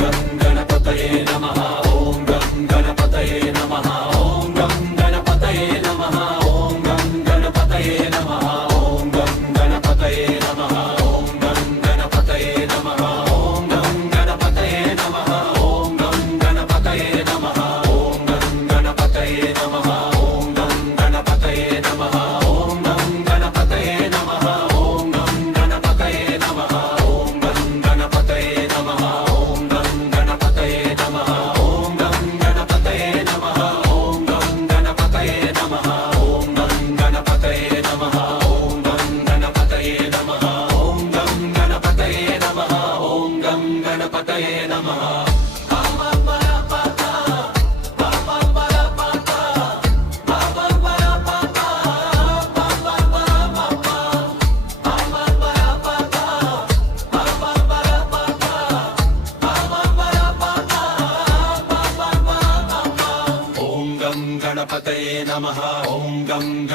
गणपतये नमः ॐ गं गणपतये नमः ॐ गं गणपतये नमः ॐ गं गणपतये नमः ॐ गं गणपतये नमः ॐ गं गणपतये नमः ॐ गं गणपतये नमः ॐ गं गणपतये नमः ॐ गं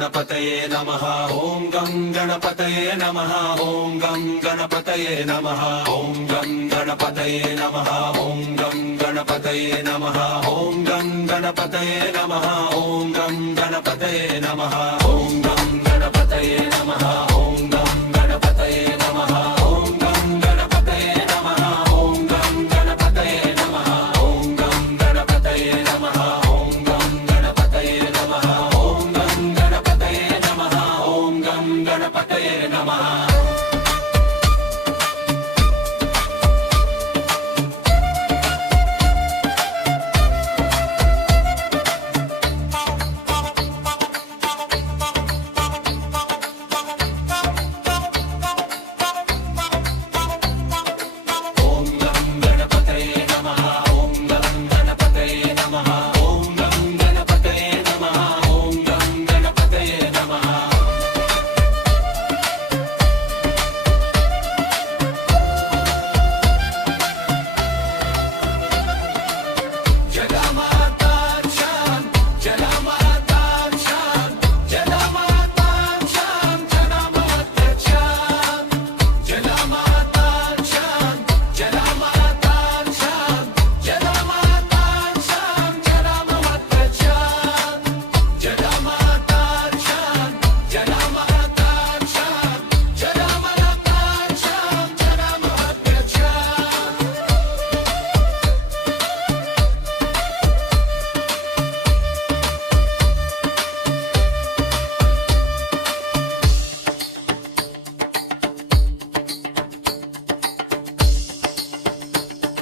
गणपतये नमः ॐ गं गणपतये नमः ॐ गं गणपतये नमः ॐ गं गणपतये नमः ॐ गं गणपतये नमः ॐ गं गणपतये नमः ॐ गं गणपतये नमः ॐ गं गणपतये नमः गणपतये नमः ॐ गं गणपतये नमः ॐ गं गणपतये नमः ॐ गं गणपतये नमः ॐ गं गणपतये नमः ॐ गं गणपतये नमः ॐ गं गणपतये नमः ॐ गं गणपतये नमः ॐ गं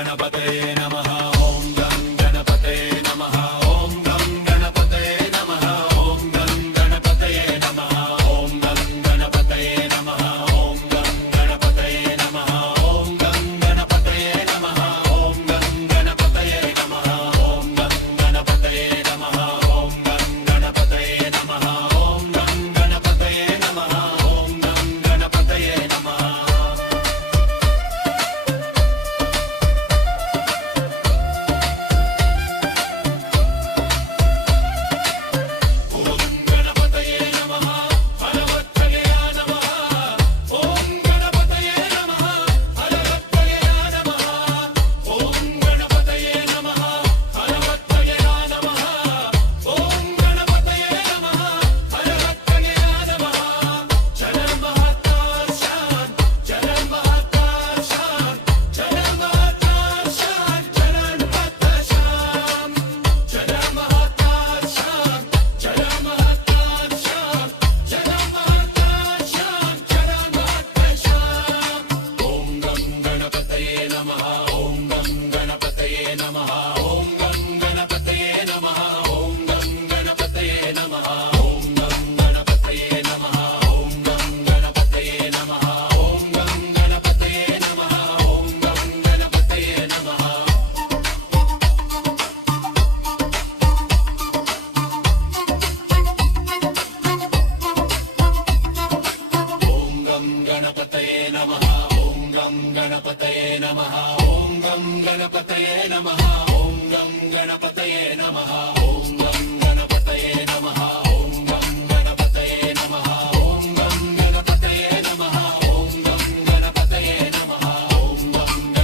गणपतये नमः ॐ गं गणपतये नमः ॐ गं गणपतये नमः ॐ गं गणपतये नमः गणपतये नमः ॐ गं गणपतये नमः ॐ गं गणपतये नमः ॐ गं गणपतये नमः ॐ गं गणपतये नमः ॐ गं गणपतये नमः ॐ गं गणपतये नमः ॐ गं गणपतये नमः ॐ गं